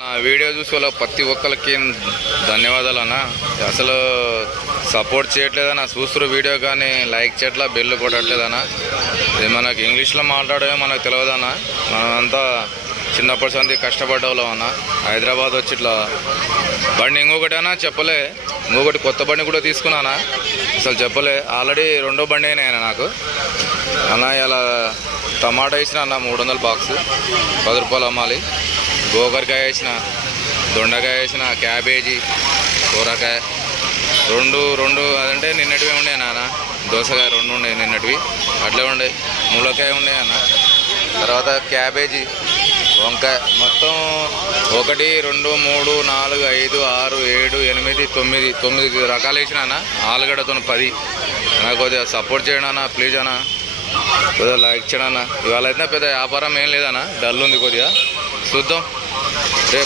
నా వీడియో చూసి వాళ్ళ ప్రతి ఒక్కరికి ధన్యవాదాలు అన్న. అసలు సపోర్ట్ చేయట్లేదన్న, చూస్తున్న వీడియో కానీ లైక్ చేయట్లా, బెల్ కొట్టట్లేదన్న. ఇది మనకి ఇంగ్లీష్లో మాట్లాడమే మనకు తెలియదన్న. మనమంతా చిన్నప్పటి సంది కష్టపడ్డవాళ్ళం అన్న. హైదరాబాద్ వచ్చి ఇట్లా బండి ఇంకొకటి అన్న చెప్పలే, ఇంకొకటి కొత్త బండి కూడా తీసుకున్నానా, అసలు చెప్పలే. ఆల్రెడీ రెండో బండి అయినా నాకు అన్న. ఇలా టమాటా వేసిన అన్న 300 బాక్సు, 10 రూపాయలు అమ్మాలి. గోకరకాయ వేసిన, దొండకాయ వేసిన, క్యాబేజీ, కూరకాయ రెండు అదంటే నిన్నటివి ఉండే నాన్న. దోసకాయ 2 ఉండే నిన్నటివి, అట్లే ఉండే. ములకాయ ఉండే అన్న. తర్వాత క్యాబేజీ, వంకాయ మొత్తం 1 2 3 4 5 6 7 8 9 రకాలు వేసిన అన్న. ఆలుగడ్డతో 10. నాకు కొద్దిగా సపోర్ట్ చేయడం అన్న, ప్లీజ్ అన్న. కొద్దిగా లైక్ చేయడం అన్న. ఇవాళ అయితే పెద్ద వ్యాపారం ఏం లేదన్న, డల్ ఉంది కొద్దిగా. చూద్దాం.